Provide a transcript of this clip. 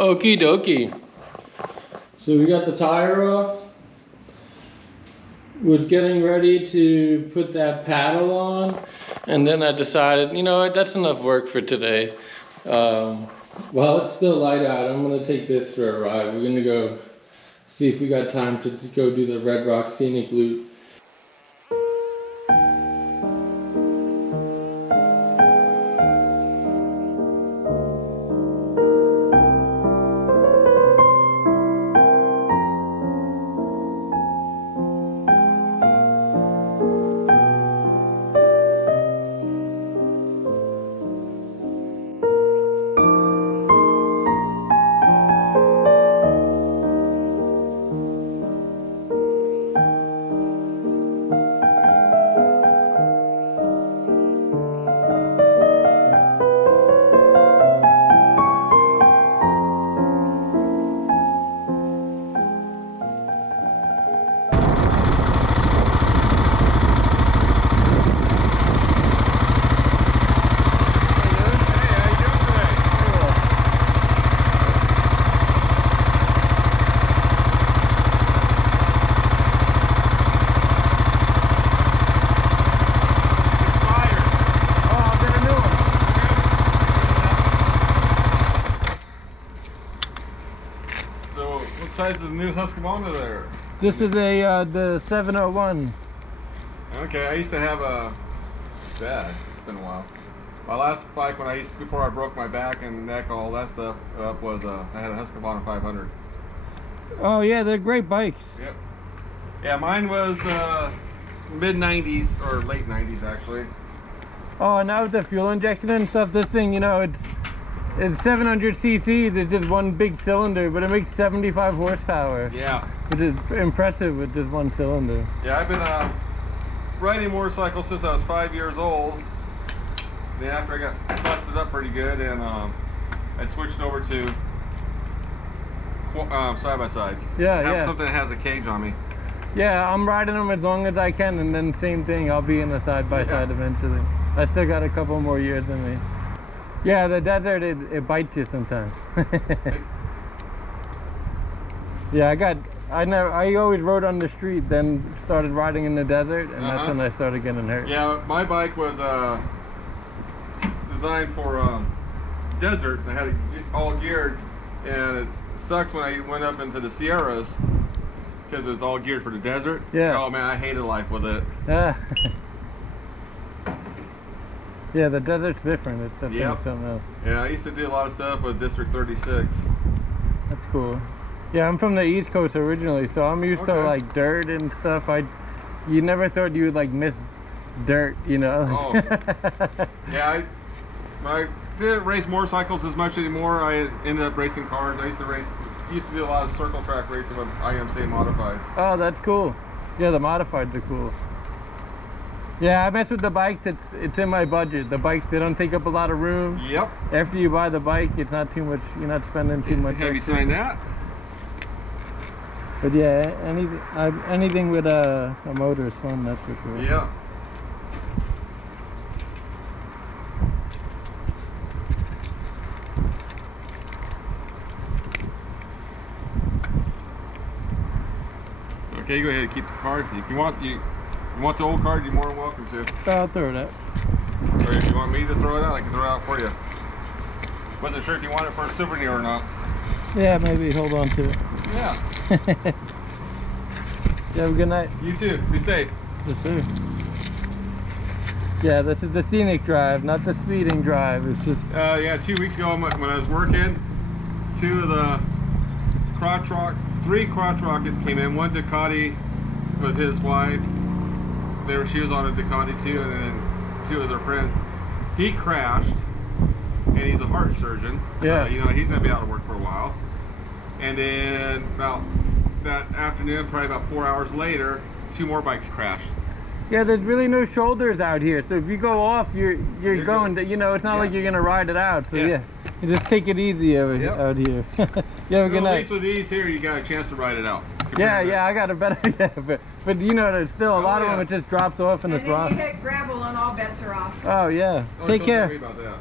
Okie dokie. So we got the tire off. Was getting ready to put that paddle on, and then I decided, you know what, that's enough work for today. While it's still light out, I'm gonna take this for a ride. We're gonna go see if we got time to go do the Red Rock Scenic loop. Size of the new Husqvarna there? This is a the 701. Okay, I used to have a bad. It's been a while. My last bike, before I broke my back and neck, all that stuff up, was I had a Husqvarna 500. Oh yeah, they're great bikes. Yep. Yeah, mine was mid 90s or late 90s actually. Oh, and now with the fuel injection and stuff, this thing, you know, it's 700 cc's. It's just one big cylinder, but it makes 75 horsepower. Yeah. Which is impressive with just one cylinder. Yeah, I've been riding motorcycles since I was 5 years old. Then after I got busted up pretty good, and I switched over to side-by-sides. Yeah, Have yeah. something that has a cage on me. Yeah, I'm riding them as long as I can, and then same thing, I'll be in a side-by-side eventually. I still got a couple more years in me. Yeah, the desert, it bites you sometimes. Yeah, I always rode on the street, then started riding in the desert, and that's when I started getting hurt. Yeah, my bike was designed for desert. I had it all geared, and it sucks when I went up into the Sierras because it was all geared for the desert. Yeah. Oh man, I hated life with it. Yeah. Yeah, the desert's different. It's definitely something else. Yeah, I used to do a lot of stuff with District 36. That's cool. Yeah, I'm from the East Coast originally, so I'm used to like dirt and stuff. You never thought you would like miss dirt, you know? Oh. Yeah, I didn't race motorcycles as much anymore. I ended up racing cars. I used to do a lot of circle track racing with IMC modifieds. Oh, that's cool. Yeah, the modifieds are cool. Yeah, I mess with the bikes. It's in my budget. The bikes, they don't take up a lot of room. Yep. After you buy the bike, it's not too much. You're not spending too much. Have you signed that? But yeah, anything with a motor is fun. That's for sure. Yeah. Okay, go ahead and keep the card. If you want the old card, you're more than welcome to. I'll throw it out. Or if you want me to throw it out, I can throw it out for you. Wasn't sure if you want it for a souvenir or not. Yeah, maybe hold on to it. Yeah. You have a good night. You too. Be safe. Yes, sir. Yeah, this is the scenic drive, not the speeding drive. It's just... yeah, 2 weeks ago when I was working, three crotch rockets came in. One Ducati with his wife. She was on a Ducati too, and then two of their friends. He crashed, and he's a heart surgeon. Yeah. So, you know, he's gonna be out of work for a while. And then about that afternoon, probably about 4 hours later, two more bikes crashed. Yeah, there's really no shoulders out here, so if you go off, you're going to, you know, it's not like you're gonna ride it out. So yeah, you just take it easy out here. You have a good night. At least with these here, you got a chance to ride it out. Yeah, I got a better, but you know, there's still a lot of them, it just drops off in the trough. And then you hit gravel and all bets are off. Oh yeah, Oh, take care. Don't worry about that.